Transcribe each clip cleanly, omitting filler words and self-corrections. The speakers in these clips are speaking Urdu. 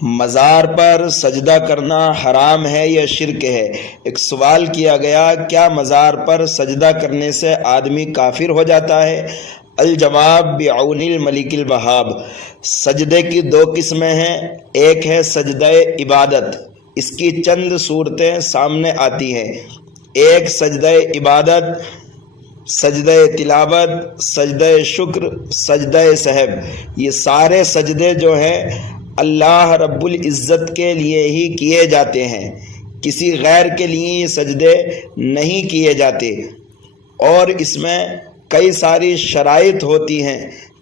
مزار پر سجدہ کرنا حرام ہے یا شرک ہے؟ ایک سوال کیا گیا، کیا مزار پر سجدہ کرنے سے آدمی کافر ہو جاتا ہے؟ الجواب بعون الملک الوہاب۔ سجدے کی دو قسمیں ہیں، ایک ہے سجدہ عبادت، اس کی چند صورتیں سامنے آتی ہیں۔ ایک سجدہ عبادت، سجدہ تلاوت، سجدہ شکر، سجدہ سہو۔ یہ سارے سجدے جو ہیں اللہ رب العزت کے لیے ہی کیے جاتے ہیں، کسی غیر کے لیے یہ سجدے نہیں کیے جاتے، اور اس میں کئی ساری شرائط ہوتی ہیں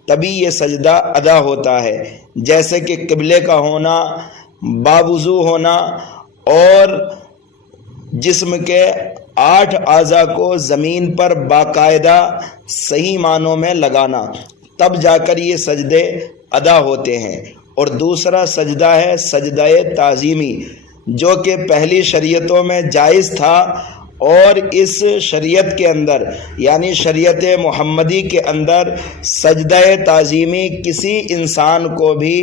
تبھی یہ سجدہ ادا ہوتا ہے، جیسے کہ قبلے کا ہونا، باوضو ہونا، اور جسم کے 8 اعضاء کو زمین پر باقاعدہ صحیح معنوں میں لگانا، تب جا کر یہ سجدے ادا ہوتے ہیں۔ اور دوسرا سجدہ ہے سجدہ تعظیمی، جو کہ پہلی شریعتوں میں جائز تھا، اور اس شریعت کے اندر یعنی شریعت محمدی کے اندر سجدہ تعظیمی کسی انسان کو بھی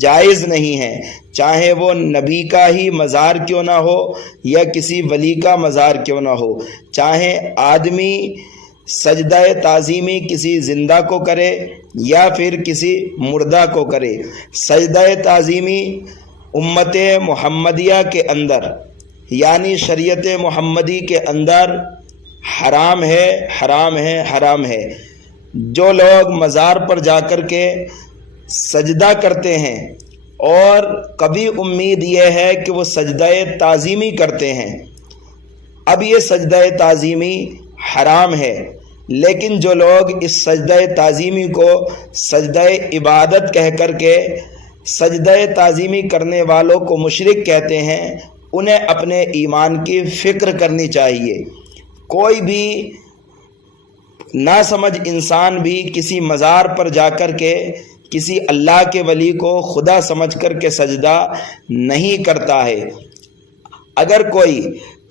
جائز نہیں ہے، چاہے وہ نبی کا ہی مزار کیوں نہ ہو یا کسی ولی کا مزار کیوں نہ ہو، چاہے آدمی سجدہ تعظیمی کسی زندہ کو کرے یا پھر کسی مردہ کو کرے۔ سجدہ تعظیمی امت محمدیہ کے اندر یعنی شریعت محمدی کے اندر حرام ہے، حرام ہے، حرام ہے۔ جو لوگ مزار پر جا کر کے سجدہ کرتے ہیں اور کبھی امید یہ ہے کہ وہ سجدہ تعظیمی کرتے ہیں، اب یہ سجدہ تعظیمی حرام ہے، لیکن جو لوگ اس سجدہ تعظیمی کو سجدہ عبادت کہہ کر کے سجدہ تعظیمی کرنے والوں کو مشرک کہتے ہیں، انہیں اپنے ایمان کی فکر کرنی چاہیے۔ کوئی بھی ناسمجھ انسان بھی کسی مزار پر جا کر کے کسی اللہ کے ولی کو خدا سمجھ کر کے سجدہ نہیں کرتا ہے۔ اگر کوئی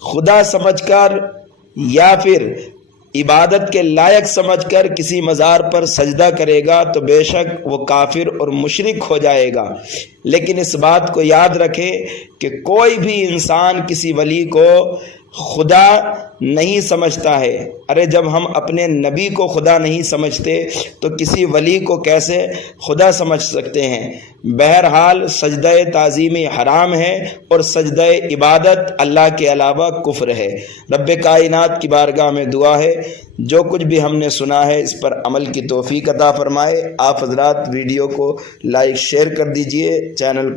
خدا سمجھ کر یا پھر عبادت کے لائق سمجھ کر کسی مزار پر سجدہ کرے گا تو بے شک وہ کافر اور مشرک ہو جائے گا۔ لیکن اس بات کو یاد رکھے کہ کوئی بھی انسان کسی ولی کو خدا نہیں سمجھتا ہے۔ ارے جب ہم اپنے نبی کو خدا نہیں سمجھتے تو کسی ولی کو کیسے خدا سمجھ سکتے ہیں؟ بہرحال سجدہ تعظیمی حرام ہے اور سجدہ عبادت اللہ کے علاوہ کفر ہے۔ رب کائنات کی بارگاہ میں دعا ہے جو کچھ بھی ہم نے سنا ہے اس پر عمل کی توفیق عطا فرمائے۔ آپ حضرات ویڈیو کو لائک شیئر کر دیجئے، چینل